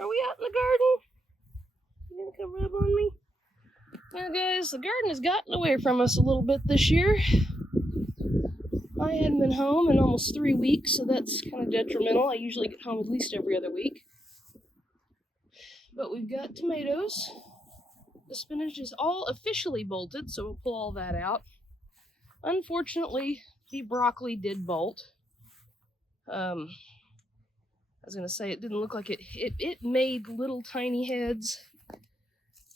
Are we out in the garden? You gonna come rub on me? Now guys, the garden has gotten away from us a little bit this year. I hadn't been home in almost 3 weeks, so that's kind of detrimental. I usually get home at least every other week. But we've got tomatoes. The spinach is all officially bolted, so we'll pull all that out. Unfortunately, the broccoli did bolt. I was gonna say it didn't look like it made little tiny heads,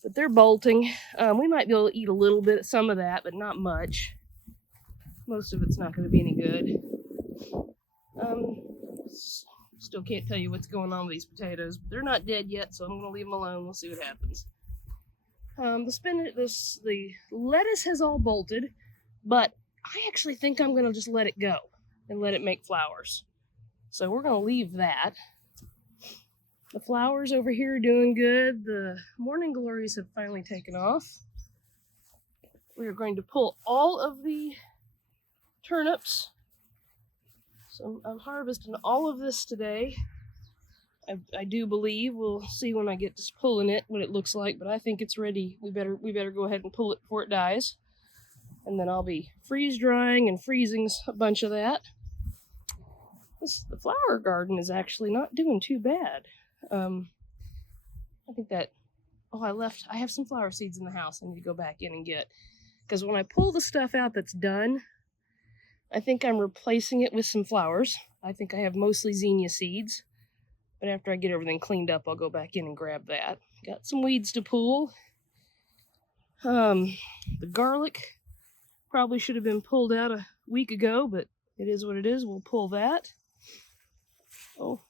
but they're bolting. We might be able to eat a little bit, some of that, but not much. Most of it's not going to be any good. Still can't tell you what's going on with these potatoes. They're not dead yet, so I'm going to leave them alone. We'll see what happens. The lettuce has all bolted, but I actually think I'm going to just let it go and let it make flowers. So we're going to leave that. The flowers over here are doing good. The morning glories have finally taken off. We are going to pull all of the turnips. So I'm harvesting all of this today. I do believe. We'll see when I get to pulling it what it looks like, but I think it's ready. We better go ahead and pull it before it dies. And then I'll be freeze drying and freezing a bunch of that. The flower garden is actually not doing too bad. I think that I have some flower seeds in the house I need to go back in and get. Because when I pull the stuff out that's done, I think I'm replacing it with some flowers. I think I have mostly zinnia seeds. But after I get everything cleaned up, I'll go back in and grab that. Got some weeds to pull. The garlic probably should have been pulled out a week ago, but it is what it is. We'll pull that. Oh,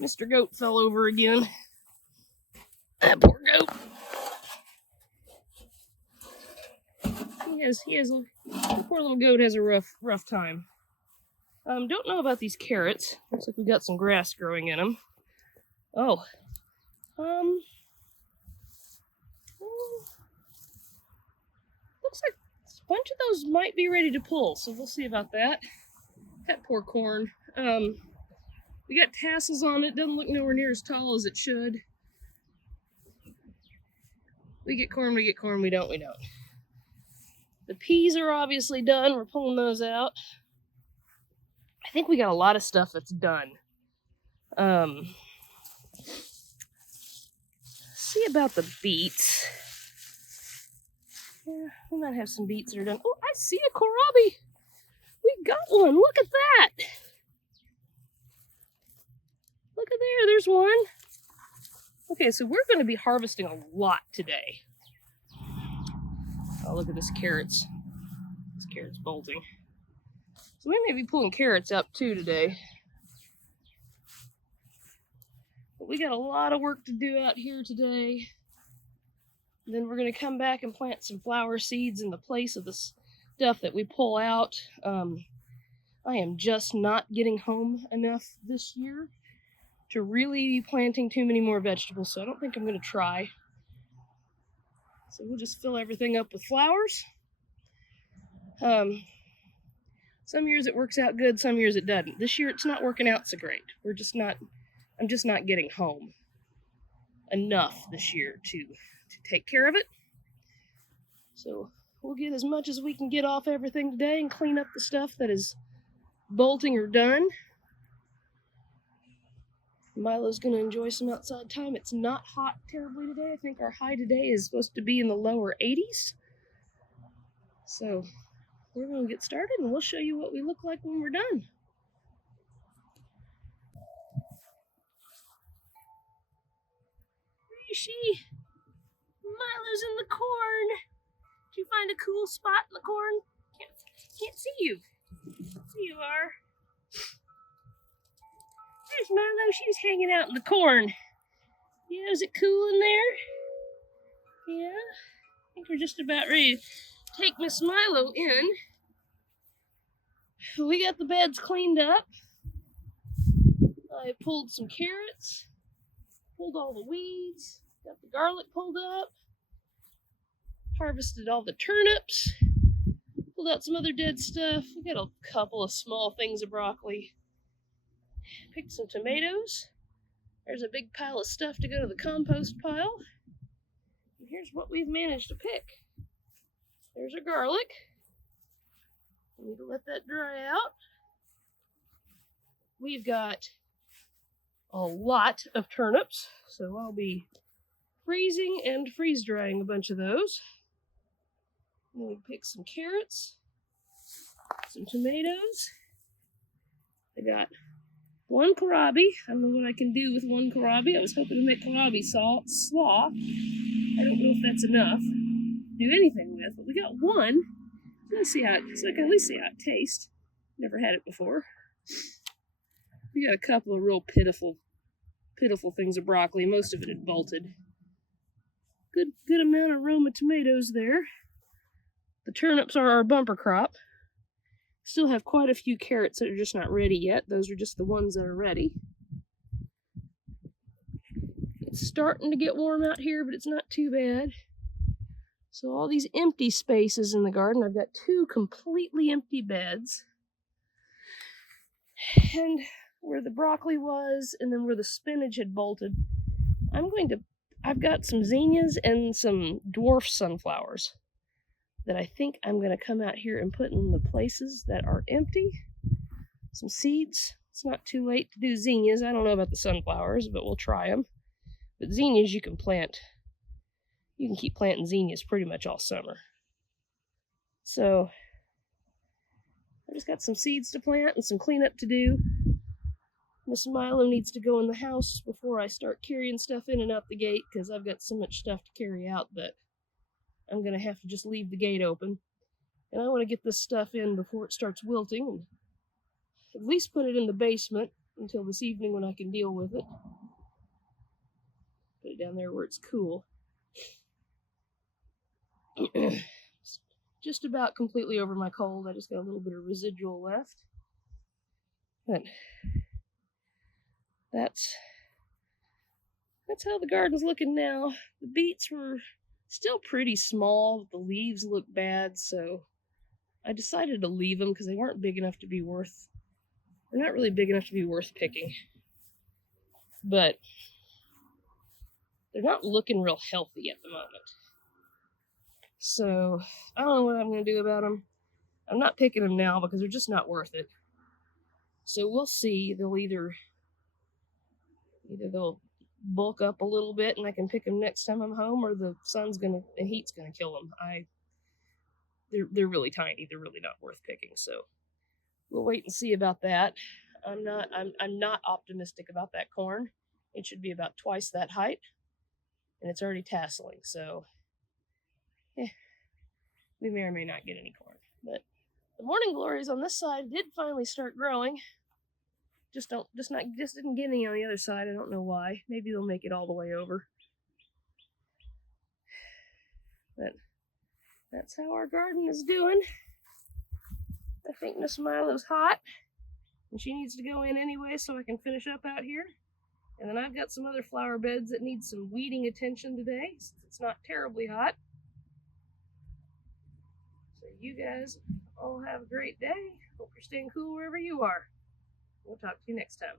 Mr. Goat fell over again. That poor goat. The poor little goat has a rough time. Don't know about these carrots. Looks like we got some grass growing in them. Oh. Looks like a bunch of those might be ready to pull, so we'll see about that. That poor corn. We got tassels on it. Doesn't look nowhere near as tall as it should. We get corn, we don't. The peas are obviously done. We're pulling those out. I think we got a lot of stuff that's done. See about the beets. Yeah, we might have some beets that are done. Oh, I see a kohlrabi. We got one. Look at that. Look at there. There's one. Okay, so we're going to be harvesting a lot today. Oh, look at this carrots. This carrot's bolting. So we may be pulling carrots up too today. But we got a lot of work to do out here today. Then we're going to come back and plant some flower seeds in the place of the stuff that we pull out. I am just not getting home enough this year to really be planting too many more vegetables, so I don't think I'm going to try. So we'll just fill everything up with flowers. Some years it works out good, some years it doesn't. This year it's not working out so great. I'm just not getting home enough this year to take care of it. So we'll get as much as we can get off everything today and clean up the stuff that is bolting or done. Milo's going to enjoy some outside time. It's not hot terribly today. I think our high today is supposed to be in the lower 80s. So we're going to get started and we'll show you what we look like when we're done. Where is she? Milo's in the corn. Did you find a cool spot in the corn? Can't see you. There you are. There's Milo. She's hanging out in the corn. Yeah, is it cool in there? Yeah. I think we're just about ready to take Miss Milo in. We got the beds cleaned up. I pulled some carrots. Pulled all the weeds. Got the garlic pulled up. Harvested all the turnips. Pulled out some other dead stuff. We got a couple of small things of broccoli. Picked some tomatoes. There's a big pile of stuff to go to the compost pile. And here's what we've managed to pick. There's our garlic. I need to let that dry out. We've got a lot of turnips, so I'll be freezing and freeze drying a bunch of those. Then we pick some carrots, some tomatoes. I got one kohlrabi. I don't know what I can do with one kohlrabi. I was hoping to make kohlrabi slaw. I don't know if that's enough to do anything with, but we got one. Let's see how so I can at least see how it tastes. Never had it before. We got a couple of real pitiful things of broccoli. Most of it had bolted. Good amount of Roma tomatoes there. The turnips are our bumper crop. Still have quite a few carrots that are just not ready yet. Those are just the ones that are ready. It's starting to get warm out here, but it's not too bad. So all these empty spaces in the garden, I've got 2 completely empty beds. And where the broccoli was, and then where the spinach had bolted, I've got some zinnias and some dwarf sunflowers that I think I'm going to come out here and put in the places that are empty. Some seeds. It's not too late to do zinnias. I don't know about the sunflowers, but we'll try them. But zinnias you can plant. You can keep planting zinnias pretty much all summer. So I just got some seeds to plant and some cleanup to do. Miss Milo needs to go in the house before I start carrying stuff in and out the gate, because I've got so much stuff to carry out that I'm going to have to just leave the gate open. And I want to get this stuff in before it starts wilting, and at least put it in the basement until this evening when I can deal with it. Put it down there where it's cool. Just about completely over my cold. I just got a little bit of residual left. But that's how the garden's looking now. The beets were still pretty small. The leaves look bad, so I decided to leave them because they weren't big enough to be worth. They're not really big enough to be worth picking. But they're not looking real healthy at the moment. So I don't know what I'm going to do about them. I'm not picking them now because they're just not worth it. So we'll see. Either they'll bulk up a little bit and I can pick them next time I'm home, or the heat's gonna kill them. They're really tiny. They're really not worth picking. So we'll wait and see about that. I'm not optimistic about that corn. It should be about twice that height, and it's already tasseling. So we may or may not get any corn. But the morning glories on this side did finally start growing. Just didn't get any on the other side. I don't know why. Maybe they'll make it all the way over. But that's how our garden is doing. I think Miss Milo's hot, and she needs to go in anyway so I can finish up out here. And then I've got some other flower beds that need some weeding attention today, since it's not terribly hot. So you guys all have a great day. Hope you're staying cool wherever you are. We'll talk to you next time.